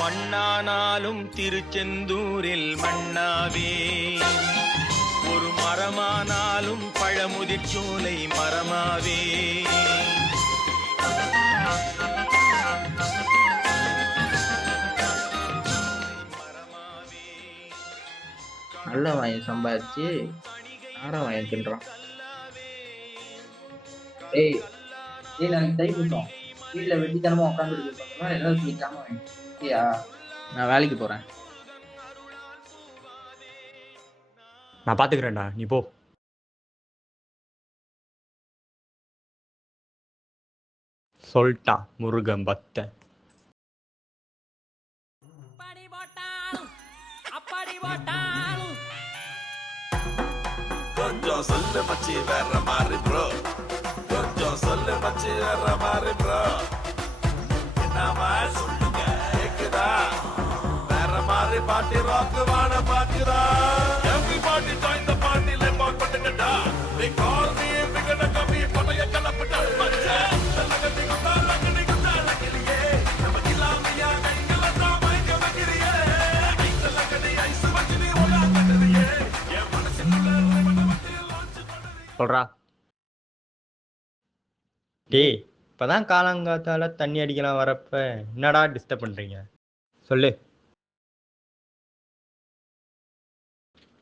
மண்ணானாலும் திருச்செந்தூரில் மண்ணாவே, ஒரு மரமானாலும் பழமுதிர்ச்சோலை மரமாவே. நல்ல வாங்கி சம்பாதிச்சு ஆரம் வாங்கிக்கின்றான். ஏய் ஏய், நாளைக்கு தைப்பூசம் வீட்டில் வெட்டித்தனமா உட்காந்துருக்கு, ஏதாவது சொல்லிக்காம வாங்கியா? நான் வேலைக்கு போறேன். நான் பாத்துக்கிறேன்டா, நீ போ. சொல்லிட்டா முருகன் பக்தன். கொஞ்சம் சொல்லு மச்சி வேற மாதிரி ப்ரோ, கொஞ்சம் சொல்லு மச்சி வேற மாதிரி ப்ரோ. என்னமா சொல்லுங்க கேக்குதா? வேற மாதிரி பாட்டி ராக்கு வாட பாக்குதா? Everybody join the party லே பாட் பண்ணுங்கடா. we call me விகட கவி பழைய கலப்பட்ட மச்சா. லகதி குண்டா லகிலியே நம்ம கிலாமியா கைங்கள தான் மைக்க வகிரியே. ஐஸ் லகடி ஐஸ் வச்சினி ஓடா கட்டறியே. என் மனசுக்குள்ள சொல்றா. டேய், இப்பதான் காலங்காத்தால தண்ணி அடிக்கலாம் வரப்ப என்னடா டிஸ்டர்ப் பண்றீங்க? சொல்லு.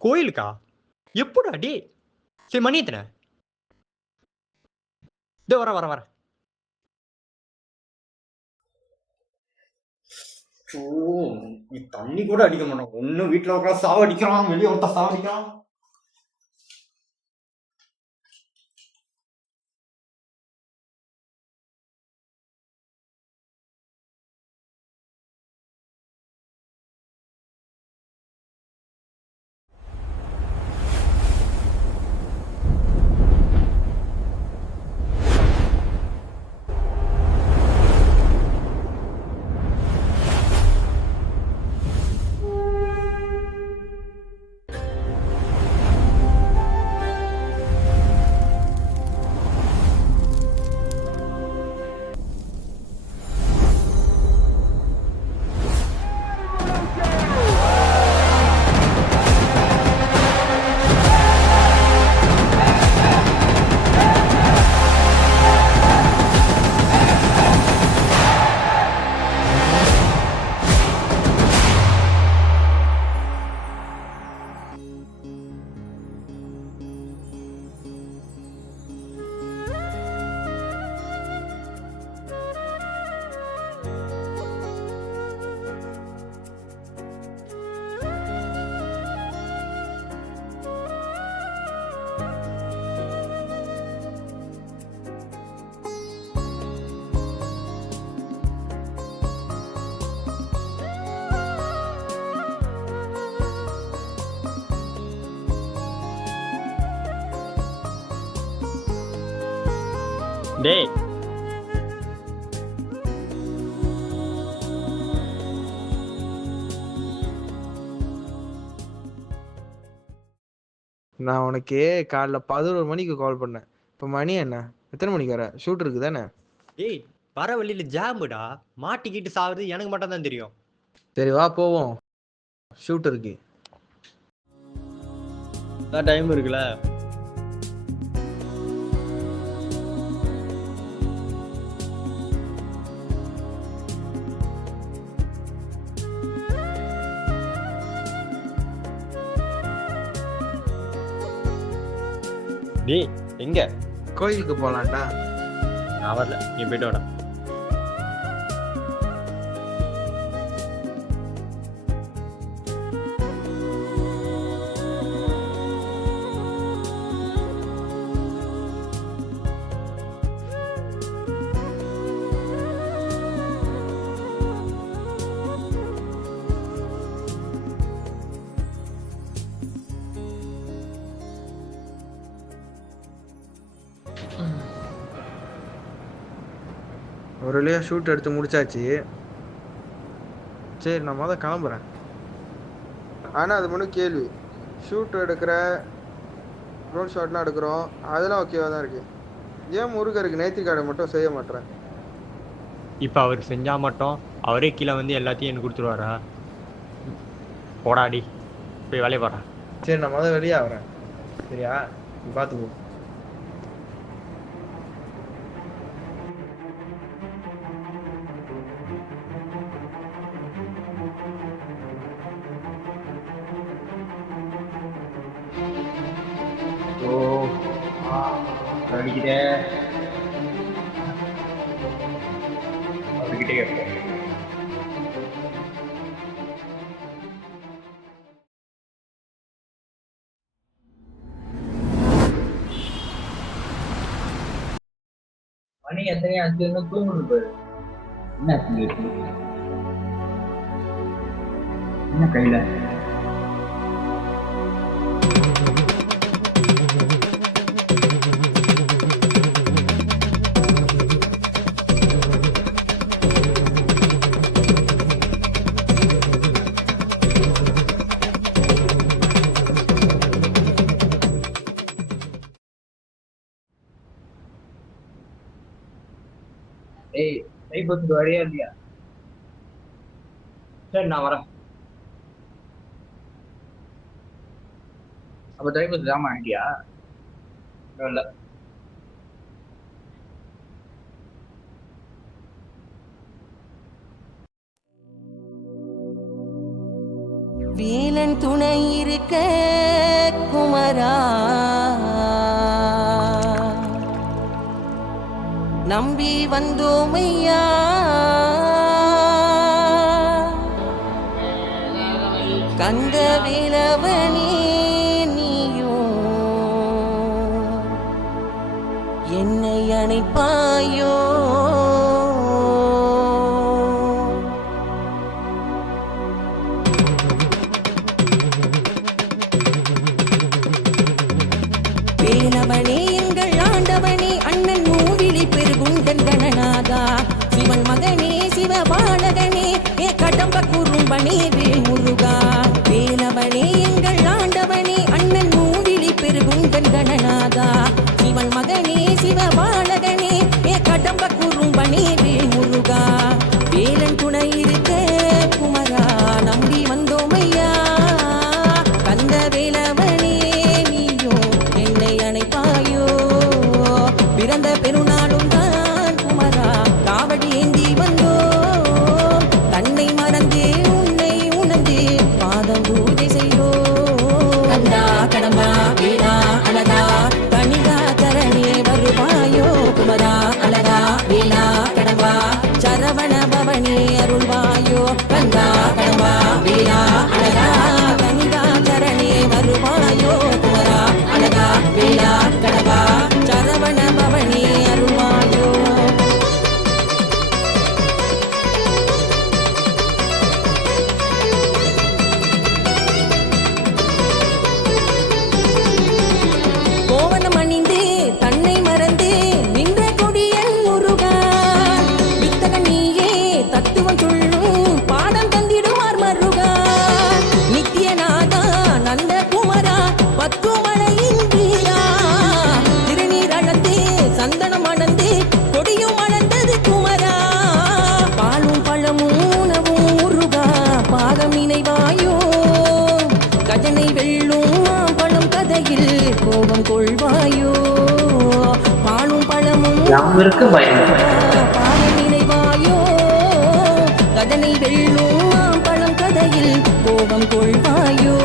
கோயிலுக்கா? எப்படா? டே சரி, மணி எத்தனை? இதோ வர வர வர. தண்ணி கூட அடிக்க மாட்டோம். ஒன்னும் வீட்டுல உட்காந்து சாவடிக்கிறான், வெளியே ஒருத்தா சாவடிக்கிறான். டேய், நான் உனக்கு காலைல 11 மணிக்கு கால் பண்ணேன். இப்போ மணி என்ன? எத்தனை மணிக்கு வர? ஷூட் இருக்கு தானே? ஏய் வர வழியில ஜாம்புடா, மாட்டிக்கிட்டு சாவுறது எனக்கு மட்டும் தான் தெரியும். சரி வா போவோம், ஷூட் இருக்கு. டைம் இருக்குல்ல. டேய் எங்க? கோயிலுக்கு போலாம்டா. நான் வரல, நீ போயிட்டு வாடா. ஒரு வழியா ஷூட் எடுத்து முடிச்சாச்சு. சரி நான் மொதல் கிளம்புறேன். ஆனால் அது மட்டும் கேள்வி, ஷூட் எடுக்கிற ட்ரோன் ஷாட்லாம் எடுக்கிறோம், அதெல்லாம் ஓகேவா தான் இருக்குது. ஏன் முருகருக்கு நேர்த்திக்கடை மட்டும் செய்ய மாட்டேறேன்? இப்போ அவர் செஞ்சா மட்டும் அவரே கீழே வந்து எல்லாத்தையும் எனக்கு கொடுத்துருவாரா? போடாடி, போய் வேலையை போடுறேன். சரி நான் மொதல் வெளியே ஆகிறேன், சரியா? நீ பார்த்துக்கோ. அடிக்கிட்டே அவர்கிட்டே கேட்போம். மணி எத்தனையா ஆச்சு? இன்னும் தூங்கணும் பாரு. என்ன ஆச்சு? என்ன கையில? ஏய் தைப்பூசத்துக்கு வரையா இல்லையா? சரி நான் வரேன். அப்ப தைப்பூசத்து ஜாமான் ஆண்டியா? இல்லை. வேலன் துணை இருக்க குமரா, நம்பி வந்தோமையா, கந்த வேலவனே நீயும் என்னை அணைப்பாயோ? வேலவனே எங்கள் ஆண்டவனே, அண்ணன் மூவிலி பெருகுண்டன் கணநாதா, சிவன் மகனே சிவபாலகனே, ஏ கடம்ப குறும்பனே வேல் முருகா. வேலவனே எங்கள் ஆண்டவனே, அண்ணன் மூவிலி பெருகுண்டன் கணநாதா, சிவன் மகனே சிவபாலகனே, ஏ கடம்ப குறும்பனே வேல் முருகா. வேலன் துணை இருக்க குமரா, நம்பி வந்தோமையா, கந்த வேலவனே நீயும் என்னை அணைப்பாயோ? பிறந்த பெருநாளும் தான் குமரா, காவடி ஏந்தி வந்தோம், தன்னை மறந்தே உன்னை உணர்ந்தே பாதம் யாம் இருக்க பயம் பாவை நினைவாயோ கதனை வெல்லும் மாம்பழம் கதையில் கோபம் கொள்வாயோ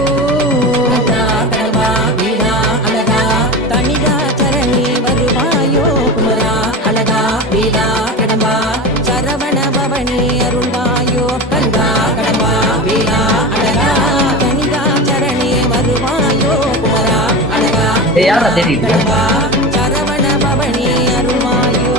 கடவா வீரா அழகா தனிகா சரணே வருவாயோ குமரா அழகா வீரா கடம்பா சரவண பவனே அருள்வாயோ கங்கா கடம்பா வீரா அழகா தனிகா சரணே வருவாயோ குமரா அழகா யாரா தெரியுது கடம்பா சரவண பவனே அருள்வாயோ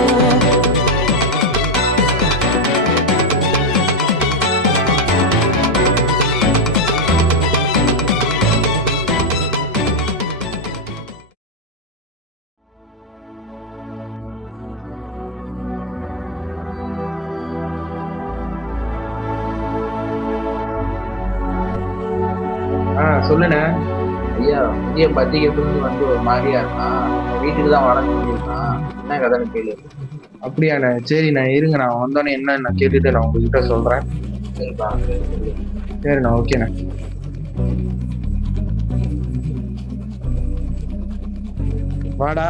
சொல்லுண்ணே. ஐயா புதிய பத்திரிகை வந்து ஒரு மாதிரியா இருக்கான். வீட்டுக்கு தான் வர சொல்லியிருக்கான். என்ன கதைன்னு கேளு. அப்படியாண்ணே? சரிண்ணா, இருங்க, நான் வந்தோடனே என்ன நான் கேட்டுட்டு நான் உங்ககிட்ட சொல்றேன். சரிப்பா சொல்லு. சரிண்ணா, ஓகேண்ணா. வாடா.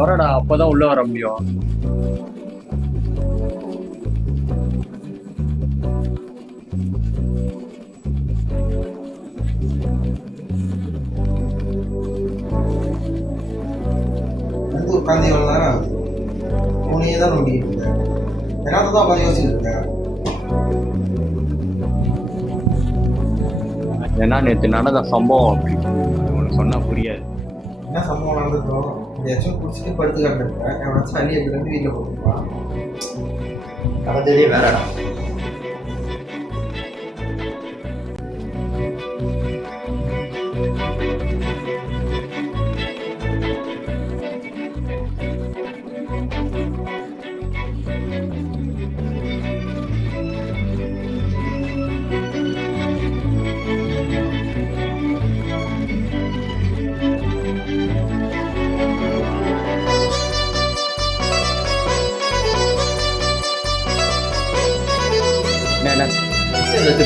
வரடா, அப்பதான் உள்ள வர முடியும். வந்து உட்காந்து எவ்வளோ நேரம் ஆகுது? உனையே தான் நோண்டிக்கிட்டு இருக்கேன். என்னால தான் உட்காந்து யோசிச்சுட்டு இருக்கேன். ஏன்னா நேற்று நடந்த சம்பவம் அப்படி உனக்கு சொன்னா புரியாது. என்ன சம்பவம் நடந்துட்டோம்? எதாச்சும் குடிச்சிட்டு படுத்து கிடந்துருக்கேன். எவனாச்சும் அள்ளி எடுத்துட்டு வீட்டில் போட்டுருப்பான். நடந்ததே வேறடா.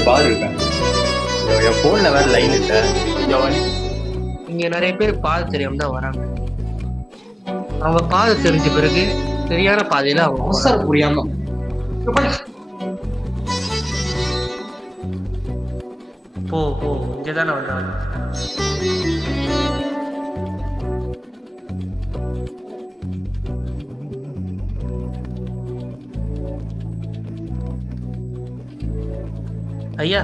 பாரு இருக்கேன். என் போன்ல வேற லைன் இல்ல. இங்க நிறைய பேர் பாதை தெரியாம தான் வராங்க. அவங்க பாதை தெரிஞ்ச பிறகு சரியான பாதையில அவங்க அவசரம் புரியாம போ போ இங்கதானே வந்தாங்க. ஐயா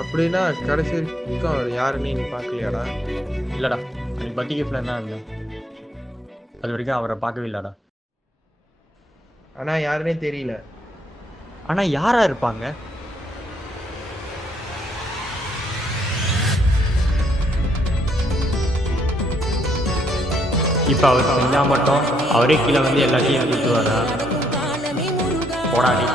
அப்படின்னா கடைசி வரைக்கும் அவர் யாருன்னு நீ பார்க்கலையாடா? இல்லடா, அன்னைக்கு பத்தி கிஃப்ட்ல தான் இருந்தேன். அது வரைக்கும் அவரை பார்க்கவே இல்லடா. ஆனா யாருன்னே தெரியல. ஆனா யாரா இருப்பாங்க? இப்ப அவர் செஞ்சா மட்டும் அவரே கீழே வந்து எல்லாத்தையும் கொடுத்துருவாரா? போடாடி.